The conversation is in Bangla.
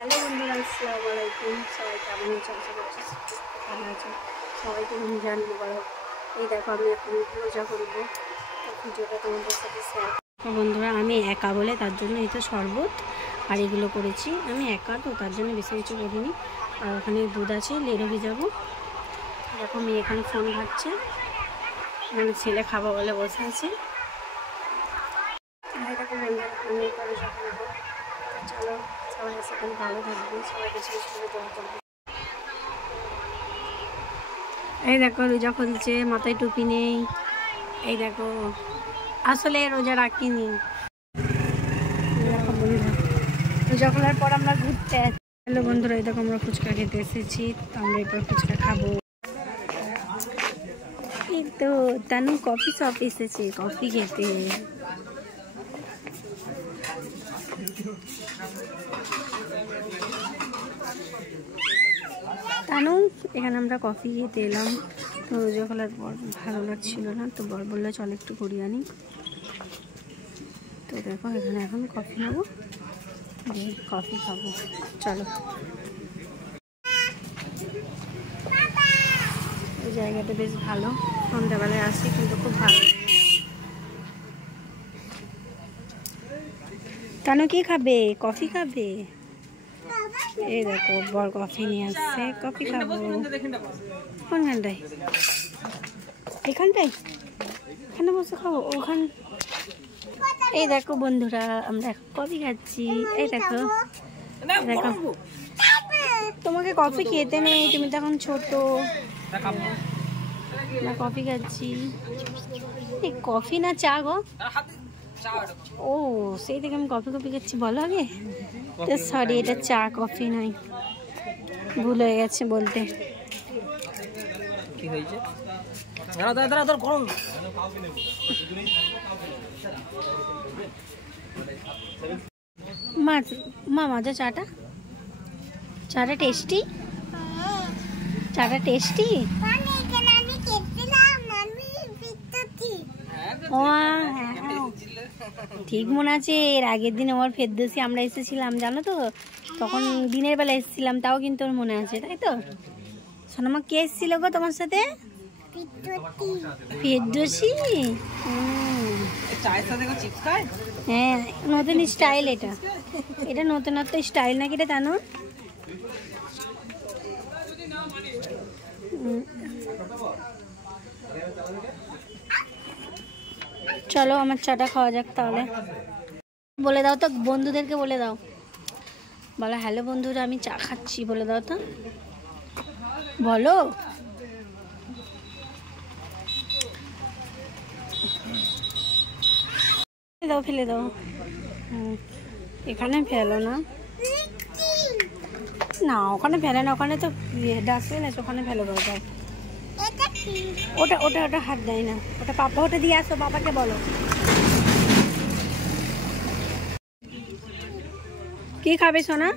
হ্যালো বন্ধুরা, আসসালামু আলাইকুম। সবাই কেমন আছেন? আশা করছি ভালো আছেন। সবাইকে রমজান মুবারক। এই দেখো, আমি এখন রোজা করব, তো ভিডিওটা তোমাদের সাথে শেয়ার। বন্ধুরা, আমি একা বলে তার জন্য এই তো শরবত আর এগুলো করেছি। আমি একা তো তার জন্য বেশি কিছু করিনি। আর ওখানে দুধ আছে, লেরো ভিজাবো। দেখো মেয়ে এখানে ফোন ঘাটছে, এখানে ছেলে খাবো বলে বসে আছে। দেখো বন্ধুরা, আমি একা রোজা করবো। চলো, সবাই সেখানে ভালো থাকবে, সবাই বেশি বেশি করে দোয়া করবে। এই দেখো রোজা খুলছে, মাথায় টুপি নেই। এই দেখো, আসলে রোজা রাখিনি। দেখো বন্ধুরা, রোজা খোলার পর আমরা ঘুরতে আসছি। হ্যালো বন্ধুরা, এই দেখো আমরা ফুচকা খেতে এসেছি, তো আমরা এরপর ফুচকা খাবো। এই তো তানু কফি শপ এসেছে কফি খেতে। তানু, এখানে আমরা কফি খেতে এলাম। তো রোজা খোলার পর ভালো লাগছিল না, তো বর বললো চল একটু ঘুরিয়ে আনি। তো দেখো এখানে এখন কফি নেবো, কফি খাবো। চলো, এই জায়গাটা বেশ ভালো, সন্ধ্যাবেলায় আসি কিন্তু খুব ভালো। তানু কি খাবে? কফি খাবে? এই দেখো বর কফি নিয়ে আসছে, কফি খাবো। কোনখানটায়? এখানটায়? এখানে বসে খাবো? ওখান। এই দেখো বন্ধুরা, আমরা কফি খাচ্ছি। এই দেখো, দেখো তোমাকে কফি খেতে নেই, তুমি তো এখন ছোট। না কফি খাচ্ছি। কফি না চা গো? ও, সেই থেকে আমি কফি খাচ্ছি। বলো আগে তো, সরি এটা চা, কফি নয়, ভুল হয়ে গেছে বলতে। মা মজা চাটা, চাটা টেস্টি, চাটা টেস্টি। ও হ্যাঁ, ঠিক মনে আছে, এর আগের দিন আমার ফেরদৌসি আমরা এসেছিলাম জানো তো, তখন দিনের বেলা এসেছিলাম, তাও কিন্তু ওর মনে আছে, তাই তো? সোনামা কে এসেছিল গো তোমার সাথে? ফেরদৌসি। হ্যাঁ, নতুন স্টাইল এটা, এটা নতুনত্ব স্টাইল নাকি রে তানু? চলো আমার চাটা খাওয়া যাক তাহলে। বলে দাও তো বন্ধুদেরকে, বলে দাও, বলো হ্যালো বন্ধুরা আমি চা খাচ্ছি, বলে দাও তো, বলো। দাও, ফেলে দাও। এখানে ফেলো না, না ওখানে ফেলে না, ওখানে তো ডাস্টবিন আছে, ওখানে ফেলো। দাও দাও, ওটা ওটা ওটা হাত দেয় না, ওটা পাপা, ওটা দিয়ে আসো, পাপাকে বলো। কি খাবে সোনা?